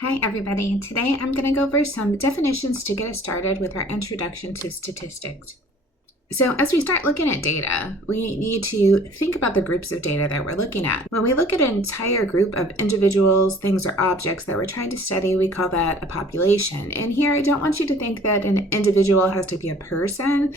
Hi everybody, today I'm going to go over some definitions to get us started with our introduction to statistics. So as we start looking at data, we need to think about the groups of data that we're looking at. When we look at an entire group of individuals, things, or objects that we're trying to study, we call that a population. And here I don't want you to think that an individual has to be a person.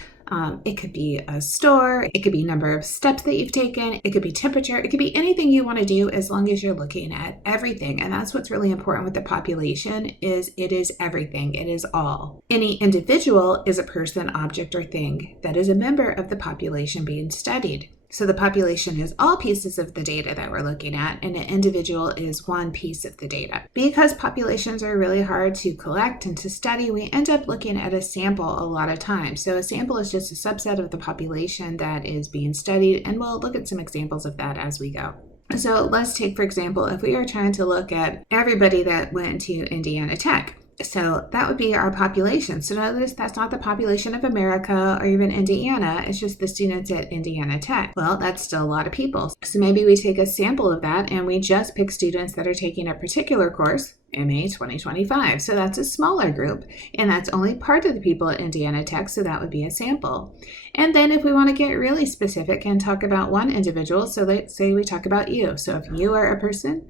It could be a store, it could be number of steps that you've taken, it could be temperature, it could be anything you want to do as long as you're looking at everything. And that's what's really important with the population is it is everything, it is all. Any individual is a person, object, or thing that is a member of the population being studied. So the population is all pieces of the data that we're looking at, and an individual is one piece of the data. Because populations are really hard to collect and to study, we end up looking at a sample a lot of times. So a sample is just a subset of the population that is being studied, and we'll look at some examples of that as we go. So let's take, for example, if we are trying to look at everybody that went to Indiana Tech. So that would be our population. So notice that's not the population of America or even Indiana. It's just the students at Indiana Tech. Well, that's still a lot of people. So maybe we take a sample of that and we just pick students that are taking a particular course, MA 2025. So that's a smaller group, and that's only part of the people at Indiana Tech, so that would be a sample. And then if we want to get really specific and talk about one individual, so let's say we talk about you. So if you are a person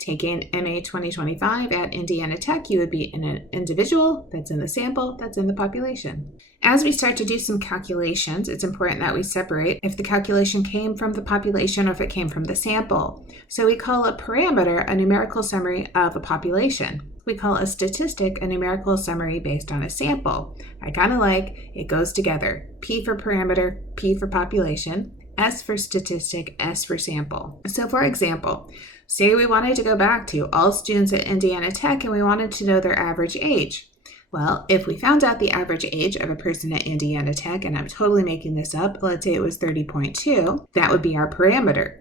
taking MA 2025 at Indiana Tech, you would be an individual that's in the sample, that's in the population. As we start to do some calculations, it's important that we separate if the calculation came from the population or if it came from the sample. So we call a parameter a numerical summary of a population. We call a statistic a numerical summary based on a sample. I kind of like it goes together. P for parameter, P for population, S for statistic, S for sample. So for example, say we wanted to go back to all students at Indiana Tech and we wanted to know their average age. Well, if we found out the average age of a person at Indiana Tech, and I'm totally making this up, let's say it was 30.2, that would be our parameter.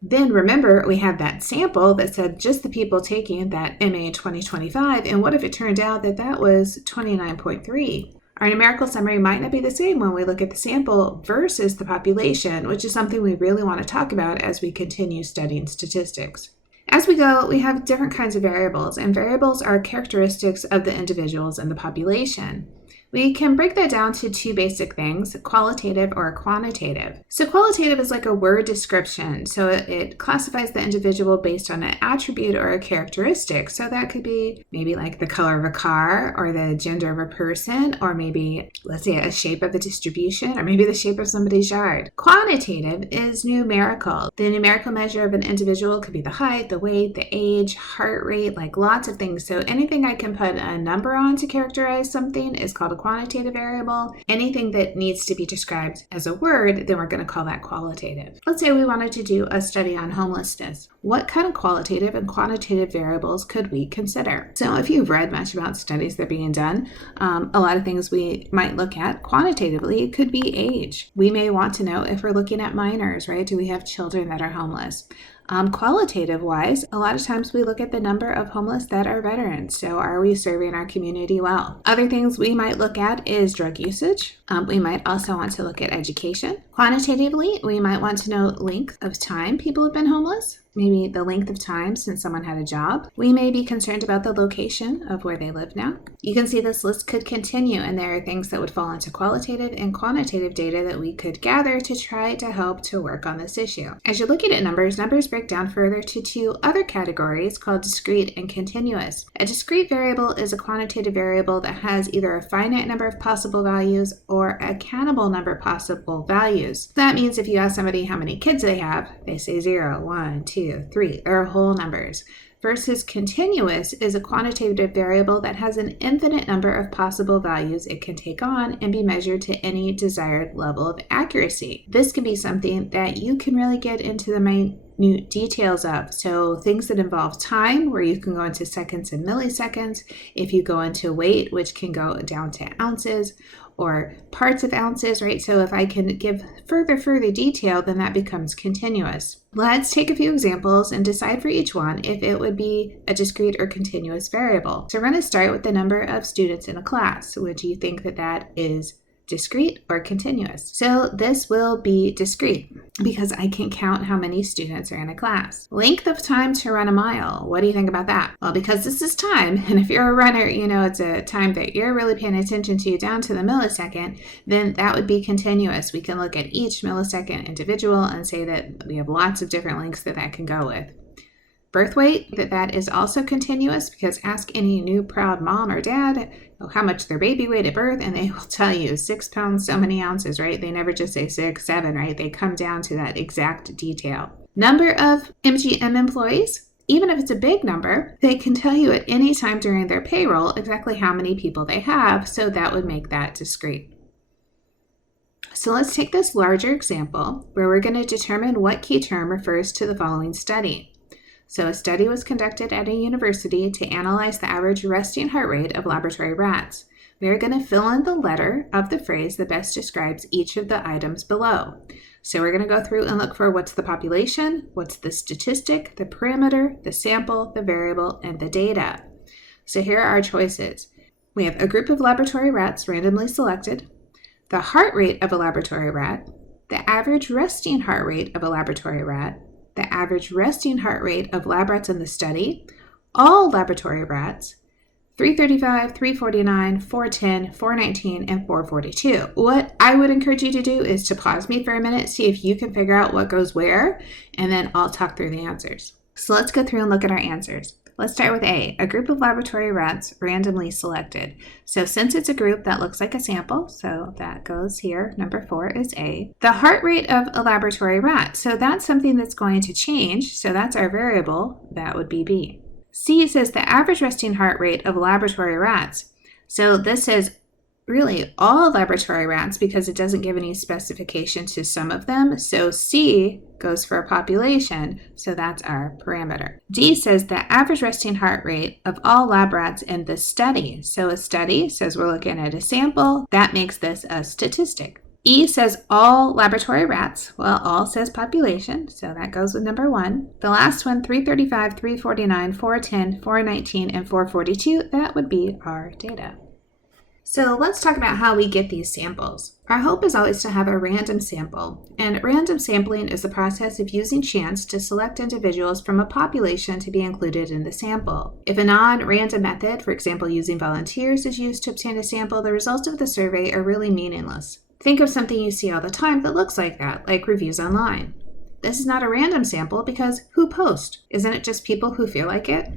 Then remember, we had that sample that said just the people taking that MA 2025, and what if it turned out that that was 29.3? Our numerical summary might not be the same when we look at the sample versus the population, which is something we really want to talk about as we continue studying statistics. As we go, we have different kinds of variables, and variables are characteristics of the individuals in the population. We can break that down to two basic things, qualitative or quantitative. So qualitative is like a word description. So it classifies the individual based on an attribute or a characteristic. So that could be maybe like the color of a car or the gender of a person, or maybe, let's say, a shape of a distribution, or maybe the shape of somebody's yard. Quantitative is numerical. The numerical measure of an individual could be the height, the weight, the age, heart rate, like lots of things. So anything I can put a number on to characterize something is called a quantitative variable. Anything that needs to be described as a word, then we're going to call that qualitative. Let's say we wanted to do a study on homelessness. What kind of qualitative and quantitative variables could we consider? So if you've read much about studies that are being done, a lot of things we might look at quantitatively could be age. We may want to know if we're looking at minors, right? Do we have children that are homeless? Qualitative wise, a lot of times we look at the number of homeless that are veterans. So are we serving our community well? Other things we might look at is drug usage. We might also want to look at education. Quantitatively, we might want to know length of time people have been homeless. Maybe the length of time since someone had a job. We may be concerned about the location of where they live now. You can see this list could continue, and there are things that would fall into qualitative and quantitative data that we could gather to try to help to work on this issue. As you're looking at numbers break down further to two other categories called discrete and continuous. A discrete variable is a quantitative variable that has either a finite number of possible values or a countable number of possible values. That means if you ask somebody how many kids they have, they say 0, 1, 2, 3. They're whole numbers. Versus continuous is a quantitative variable that has an infinite number of possible values it can take on and be measured to any desired level of accuracy. This can be something that you can really get into the minute details of. So things that involve time, where you can go into seconds and milliseconds. If you go into weight, which can go down to ounces, or parts of ounces, right? So if I can give further detail, then that becomes continuous. Let's take a few examples and decide for each one if it would be a discrete or continuous variable. So we're going to start with the number of students in a class. Would you think that that is discrete or continuous. So this will be discrete because I can count how many students are in a class. Length of time to run a mile. What do you think about that? Well, because this is time, and if you're a runner, it's a time that you're really paying attention to down to the millisecond, then that would be continuous. We can look at each millisecond individual and say that we have lots of different lengths that can go with. Birth weight, that is also continuous, because ask any new proud mom or dad how much their baby weighed at birth, and they will tell you 6 pounds, so many ounces, right? They never just say 6, 7, right? They come down to that exact detail. Number of MGM employees, even if it's a big number, they can tell you at any time during their payroll exactly how many people they have, so that would make that discrete. So let's take this larger example where we're going to determine what key term refers to the following study. So a study was conducted at a university to analyze the average resting heart rate of laboratory rats. We are going to fill in the letter of the phrase that best describes each of the items below. So we're going to go through and look for what's the population, what's the statistic, the parameter, the sample, the variable, and the data. So here are our choices. We have a group of laboratory rats randomly selected, the heart rate of a laboratory rat, the average resting heart rate of a laboratory rat, the average resting heart rate of lab rats in the study, all laboratory rats, 335, 349, 410, 419, and 442. What I would encourage you to do is to pause me for a minute, see if you can figure out what goes where, and then I'll talk through the answers. So let's go through and look at our answers. Let's start with A, a group of laboratory rats randomly selected. So since it's a group, that looks like a sample, so that goes here. Number 4 is A. The heart rate of a laboratory rat. So that's something that's going to change, so that's our variable. That would be B. C says the average resting heart rate of laboratory rats. So this says really all laboratory rats because it doesn't give any specification to some of them. So C goes for a population, so that's our parameter. D says the average resting heart rate of all lab rats in the study. So a study says we're looking at a sample. That makes this a statistic. E says all laboratory rats. Well, all says population, so that goes with number 1. The last one, 335, 349, 410, 419, and 442, that would be our data. So let's talk about how we get these samples. Our hope is always to have a random sample, and random sampling is the process of using chance to select individuals from a population to be included in the sample. If a non-random method, for example using volunteers, is used to obtain a sample, the results of the survey are really meaningless. Think of something you see all the time that looks like that, like reviews online. This is not a random sample because who posts? Isn't it just people who feel like it?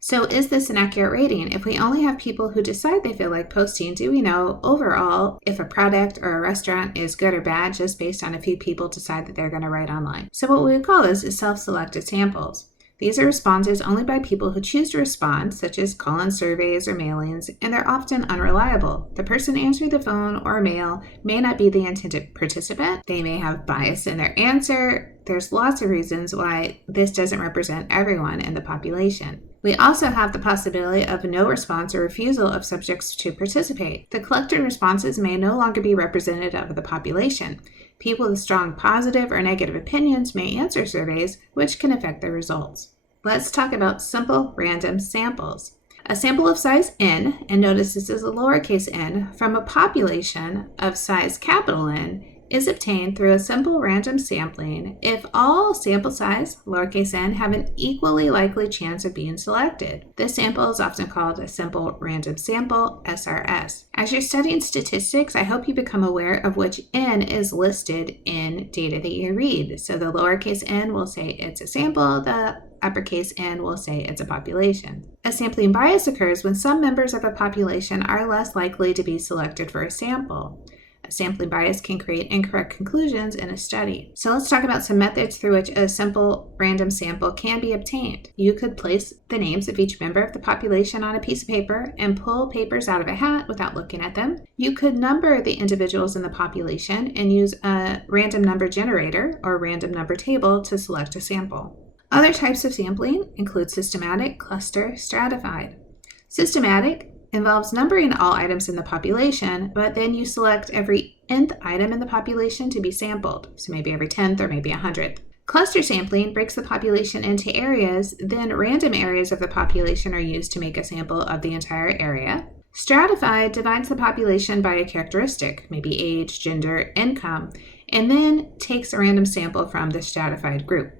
So is this an accurate rating? If we only have people who decide they feel like posting, do we know overall if a product or a restaurant is good or bad just based on a few people decide that they're going to write online? So what we would call this is self-selected samples. These are responses only by people who choose to respond, such as call-in surveys or mailings, and they're often unreliable. The person answering the phone or mail may not be the intended participant. They may have bias in their answer. There's lots of reasons why this doesn't represent everyone in the population. We also have the possibility of no response or refusal of subjects to participate. The collected responses may no longer be representative of the population. People with strong positive or negative opinions may answer surveys, which can affect the results. Let's talk about simple random samples. A sample of size n, and notice this is a lowercase n, from a population of size capital N is obtained through a simple random sampling if all sample size, lowercase n, have an equally likely chance of being selected. This sample is often called a simple random sample, SRS. As you're studying statistics, I hope you become aware of which n is listed in data that you read. So the lowercase n will say it's a sample, the uppercase N will say it's a population. A sampling bias occurs when some members of a population are less likely to be selected for a sample. A sampling bias can create incorrect conclusions in a study. So let's talk about some methods through which a simple random sample can be obtained. You could place the names of each member of the population on a piece of paper and pull papers out of a hat without looking at them. You could number the individuals in the population and use a random number generator or random number table to select a sample. Other types of sampling include systematic, cluster, stratified. Systematic involves numbering all items in the population, but then you select every nth item in the population to be sampled, so maybe every 10th or maybe 100th. Cluster sampling breaks the population into areas, then random areas of the population are used to make a sample of the entire area. Stratified divides the population by a characteristic, maybe age, gender, income, and then takes a random sample from the stratified group.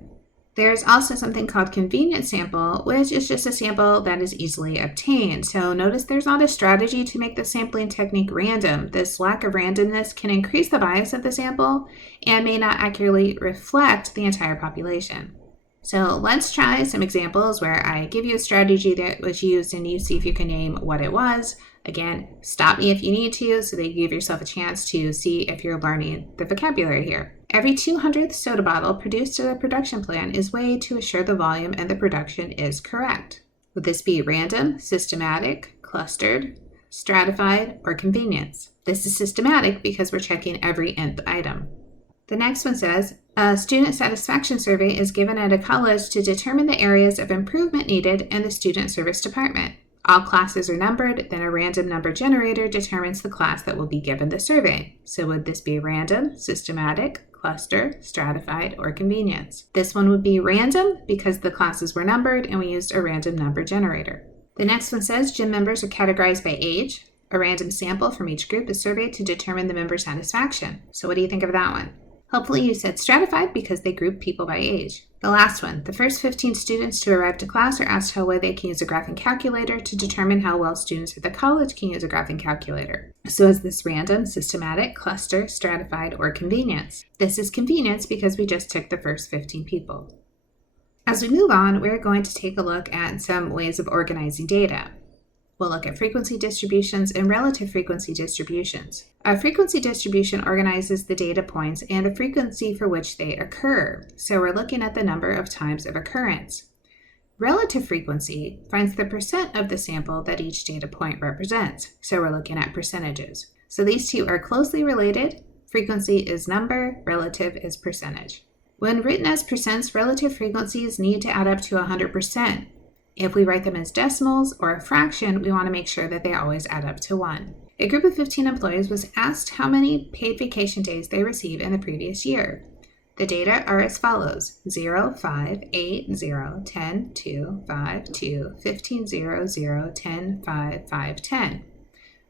There's also something called convenient sample, which is just a sample that is easily obtained. So notice there's not a strategy to make the sampling technique random. This lack of randomness can increase the bias of the sample and may not accurately reflect the entire population. So let's try some examples where I give you a strategy that was used and you see if you can name what it was. Again, stop me if you need to so that you give yourself a chance to see if you're learning the vocabulary here. Every 200th soda bottle produced at a production plant is weighed to assure the volume and the production is correct. Would this be random, systematic, clustered, stratified, or convenience? This is systematic because we're checking every nth item. The next one says, a student satisfaction survey is given at a college to determine the areas of improvement needed in the student service department. All classes are numbered, then a random number generator determines the class that will be given the survey. So would this be random, systematic, cluster, stratified, or convenience? This one would be random because the classes were numbered and we used a random number generator. The next one says gym members are categorized by age. A random sample from each group is surveyed to determine the member satisfaction. So what do you think of that one? Hopefully you said stratified because they group people by age. The last one, the first 15 students to arrive to class are asked how well they can use a graphing calculator to determine how well students at the college can use a graphing calculator. So is this random, systematic, cluster, stratified, or convenience? This is convenience because we just took the first 15 people. As we move on, we're going to take a look at some ways of organizing data. We'll look at frequency distributions and relative frequency distributions. A frequency distribution organizes the data points and the frequency for which they occur. So we're looking at the number of times of occurrence. Relative frequency finds the percent of the sample that each data point represents. So we're looking at percentages. So these two are closely related. Frequency is number, relative is percentage. When written as percents, relative frequencies need to add up to 100%. If we write them as decimals or a fraction, we want to make sure that they always add up to 1. A group of 15 employees was asked how many paid vacation days they received in the previous year. The data are as follows: 0, 5, 8, 0, 10, 2, 5, 2, 15, 0, 0, 10, 5, 5, 10.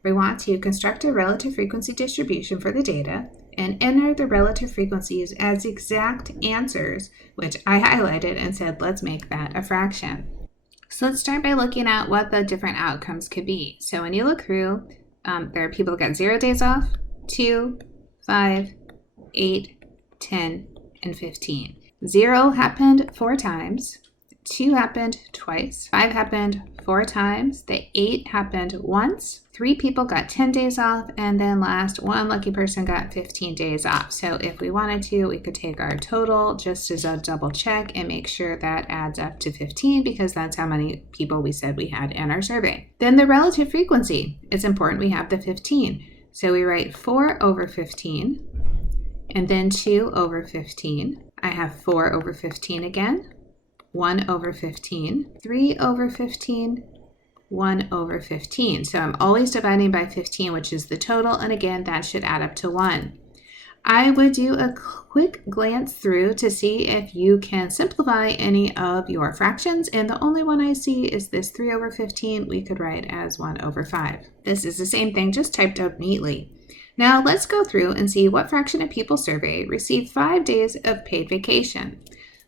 We want to construct a relative frequency distribution for the data and enter the relative frequencies as exact answers, which I highlighted and said, let's make that a fraction. So let's start by looking at what the different outcomes could be. So when you look through, there are people who got 0 days off, 2, 5, 8, 10, and 15. 0 happened 4 times, 2 happened twice, 5 happened 4 times, the 8 happened once, 3 people got 10 days off, and then last, 1 lucky person got 15 days off. So if we wanted to, we could take our total just as a double check and make sure that adds up to 15 because that's how many people we said we had in our survey. Then the relative frequency. It's important we have the 15. So we write 4 over 15 and then 2 over 15. I have 4 over 15 again, 1 over 15, 3 over 15, 1 over 15. So I'm always dividing by 15, which is the total. And again, that should add up to 1. I would do a quick glance through to see if you can simplify any of your fractions. And the only one I see is this 3 over 15. We could write as 1 over 5. This is the same thing, just typed out neatly. Now let's go through and see what fraction of people surveyed received 5 days of paid vacation.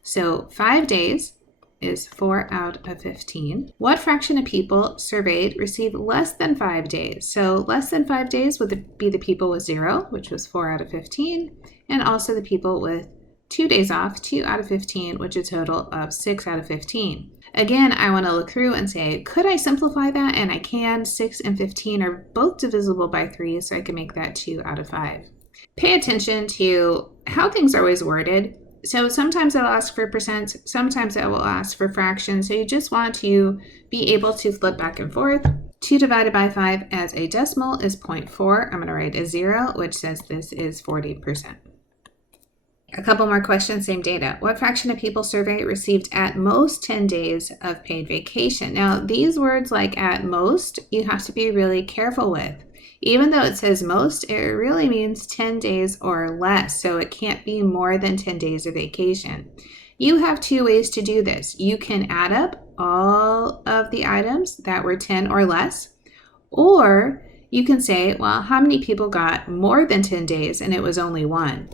So 5 days is 4 out of 15. What fraction of people surveyed received less than 5 days? So less than 5 days would be the people with 0, which was 4 out of 15, and also the people with 2 days off, 2 out of 15, which is a total of 6 out of 15. Again, I want to look through and say, could I simplify that? And I can. 6 and 15 are both divisible by 3, so I can make that 2 out of 5. Pay attention to how things are always worded. So sometimes it'll ask for percents, sometimes it will ask for fractions. So you just want to be able to flip back and forth. 2 divided by 5 as a decimal is 0.4. I'm going to write a 0, which says this is 40%. A couple more questions, same data. What fraction of people surveyed received at most 10 days of paid vacation? Now, these words like at most, you have to be really careful with. Even though it says most, it really means 10 days or less, so it can't be more than 10 days of vacation. You have 2 ways to do this. You can add up all of the items that were 10 or less, Or you can say, well, how many people got more than 10 days and it was only 1?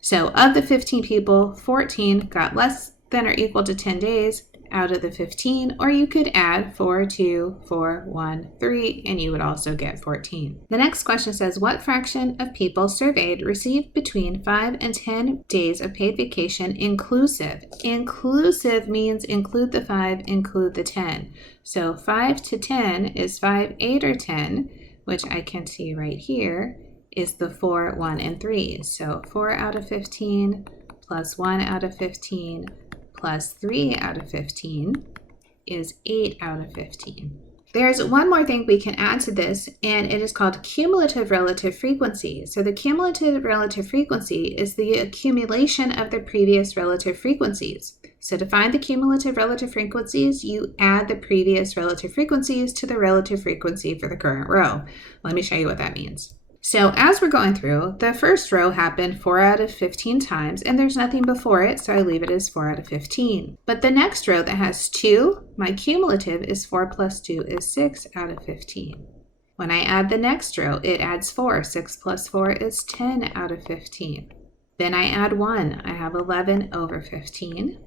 So of the 15 people, 14 got less than or equal to 10 days out of the 15, or you could add 4, 2, 4, 1, 3, and you would also get 14. The next question says, what fraction of people surveyed received between 5 and 10 days of paid vacation inclusive? Inclusive means include the 5, include the 10. So 5 to 10 is 5, 8, or 10, which I can see right here is the 4, 1, and 3. So 4 out of 15 plus 1 out of 15 plus 3 out of 15 is 8 out of 15. There's one more thing we can add to this, and it is called cumulative relative frequency. So the cumulative relative frequency is the accumulation of the previous relative frequencies. So to find the cumulative relative frequencies, you add the previous relative frequencies to the relative frequency for the current row. Let me show you what that means. So as we're going through, the first row happened 4 out of 15 times, and there's nothing before it, so I leave it as 4 out of 15. But the next row that has 2, my cumulative is 4 plus 2 is 6 out of 15. When I add the next row, it adds 4. 6 plus 4 is 10 out of 15. Then I add 1. I have 11 over 15.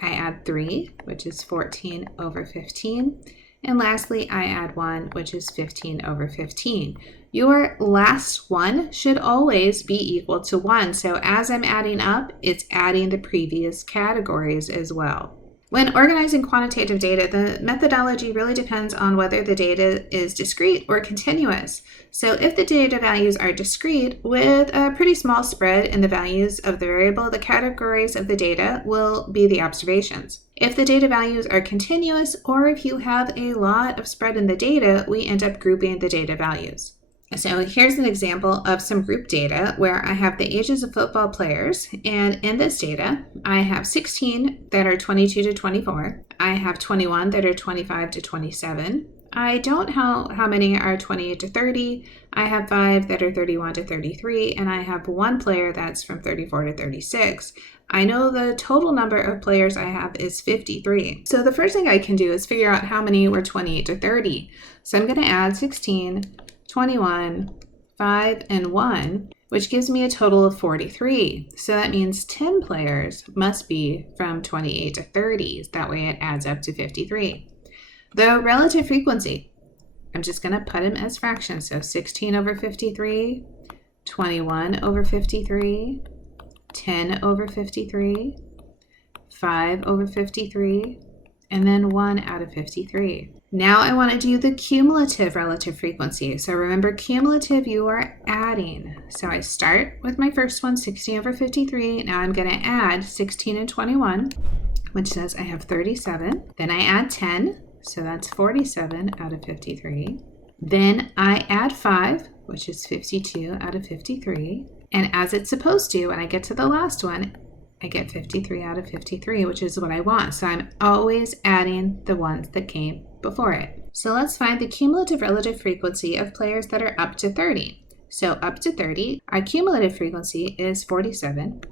I add 3, which is 14 over 15. And lastly, I add 1, which is 15 over 15. Your last one should always be equal to 1. So as I'm adding up, it's adding the previous categories as well. When organizing quantitative data, the methodology really depends on whether the data is discrete or continuous. So if the data values are discrete with a pretty small spread in the values of the variable, the categories of the data will be the observations. If the data values are continuous, or if you have a lot of spread in the data, we end up grouping the data values. So here's an example of some group data where I have the ages of football players, and in this data, I have 16 that are 22 to 24. I have 21 that are 25 to 27. I don't know how many are 28 to 30. I have 5 that are 31 to 33, and I have 1 player that's from 34 to 36. I know the total number of players I have is 53. So the first thing I can do is figure out how many were 28 to 30. So I'm going to add 16, 21, 5, and 1, which gives me a total of 43. So that means 10 players must be from 28 to 30. That way it adds up to 53. The relative frequency, I'm just going to put them as fractions. So 16 over 53, 21 over 53, 10 over 53, 5 over 53, and then 1 out of 53. Now I want to do the cumulative relative frequency. So remember, cumulative, you are adding. So I start with my first one, 16 over 53. Now I'm going to add 16 and 21, which says I have 37. Then I add 10, so that's 47 out of 53. Then I add 5, which is 52 out of 53. And as it's supposed to, when I get to the last one, I get 53 out of 53, which is what I want. So I'm always adding the ones that came before it. So let's find the cumulative relative frequency of players that are up to 30. So up to 30, our cumulative frequency is 47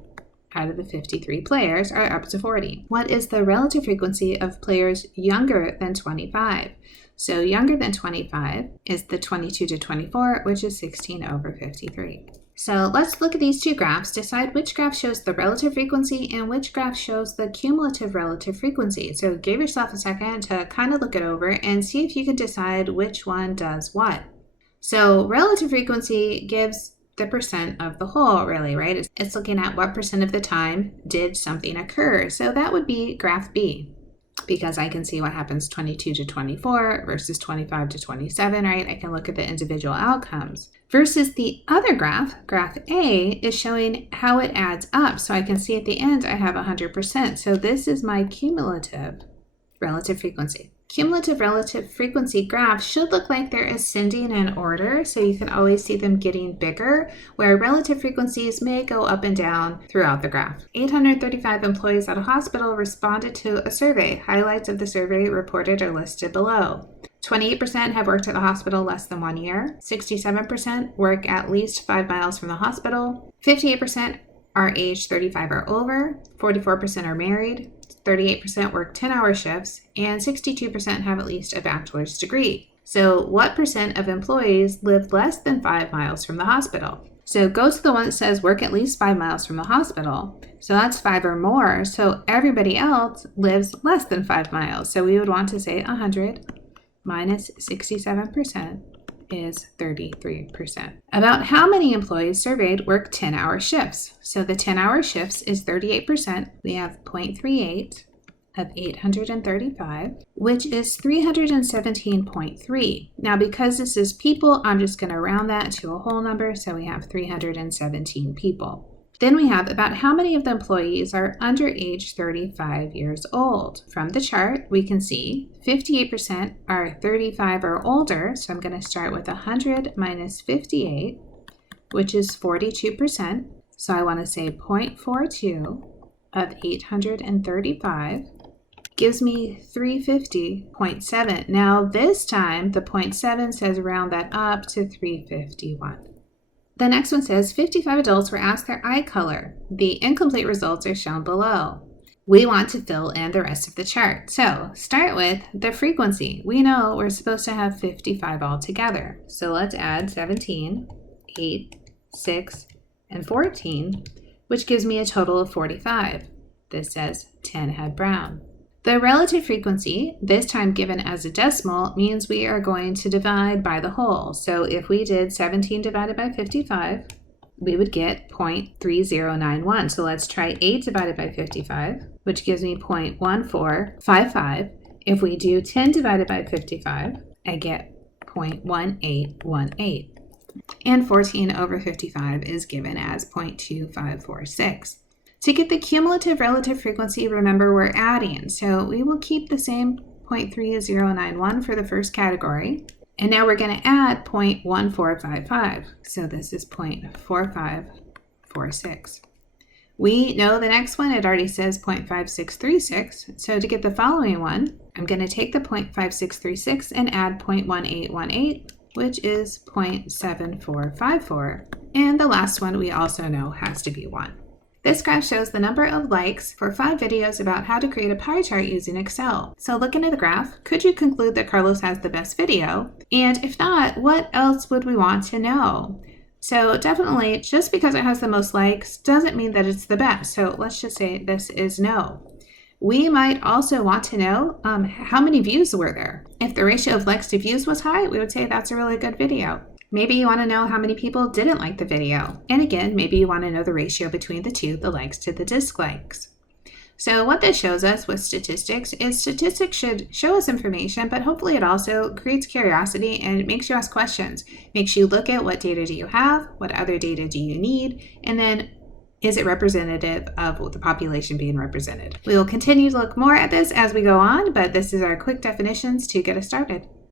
out of the 53 players are up to 40. What is the relative frequency of players younger than 25? So younger than 25 is the 22 to 24, which is 16 over 53. So let's look at these two graphs, decide which graph shows the relative frequency and which graph shows the cumulative relative frequency. So give yourself a second to kind of look it over and see if you can decide which one does what. So relative frequency gives the percent of the whole, really, right? It's looking at what percent of the time did something occur. So that would be graph B, because I can see what happens 22 to 24 versus 25 to 27, right? I can look at the individual outcomes. Versus the other graph, graph A, is showing how it adds up. So I can see at the end I have 100%. So this is my cumulative relative frequency. Cumulative relative frequency graphs should look like they're ascending in order, so you can always see them getting bigger, where relative frequencies may go up and down throughout the graph. 835 employees at a hospital responded to a survey. Highlights of the survey reported are listed below. 28% have worked at the hospital less than 1 year. 67% work at least 5 miles from the hospital. 58% are aged 35 or over. 44% are married. 38% work 10-hour shifts, and 62% have at least a bachelor's degree. So what percent of employees live less than 5 miles from the hospital? So go to the one that says work at least 5 miles from the hospital. So that's 5 or more. So everybody else lives less than 5 miles. So we would want to say 100 minus 67% is 33%. About how many employees surveyed work 10-hour shifts? So the 10-hour shifts is 38%. We have 0.38 of 835, which is 317.3. Now, because this is people, I'm just going to round that to a whole number, so we have 317 people. Then we have about how many of the employees are under age 35 years old. From the chart, we can see 58% are 35 or older, so I'm going to start with 100 minus 58, which is 42%. So I want to say 0.42 of 835 gives me 350.7. Now this time, the 0.7 says round that up to 351. The next one says 55 adults were asked their eye color. The incomplete results are shown below. We want to fill in the rest of the chart. So start with the frequency. We know we're supposed to have 55 altogether. So let's add 17, 8, 6, and 14, which gives me a total of 45. This says 10 had brown. The relative frequency, this time given as a decimal, means we are going to divide by the whole. So if we did 17 divided by 55, we would get 0.3091. So let's try 8 divided by 55, which gives me 0.1455. If we do 10 divided by 55, I get 0.1818. And 14 over 55 is given as 0.2546. To get the cumulative relative frequency, remember we're adding, so we will keep the same 0.3091 for the first category. And now we're going to add 0.1455, so this is 0.4546. We know the next one, it already says 0.5636, so to get the following one, I'm going to take the 0.5636 and add 0.1818, which is 0.7454. And the last one we also know has to be 1. This graph shows the number of likes for 5 videos about how to create a pie chart using Excel. So looking at the graph, could you conclude that Carlos has the best video? And if not, what else would we want to know? So definitely, just because it has the most likes doesn't mean that it's the best. So let's just say this is no. We might also want to know how many views were there. If the ratio of likes to views was high, we would say that's a really good video. Maybe you want to know how many people didn't like the video. And again, maybe you want to know the ratio between the two, the likes to the dislikes. So what this shows us with statistics is statistics should show us information, but hopefully it also creates curiosity and it makes you ask questions. Makes you look at what data do you have, what other data do you need, and then is it representative of the population being represented? We will continue to look more at this as we go on, but this is our quick definitions to get us started.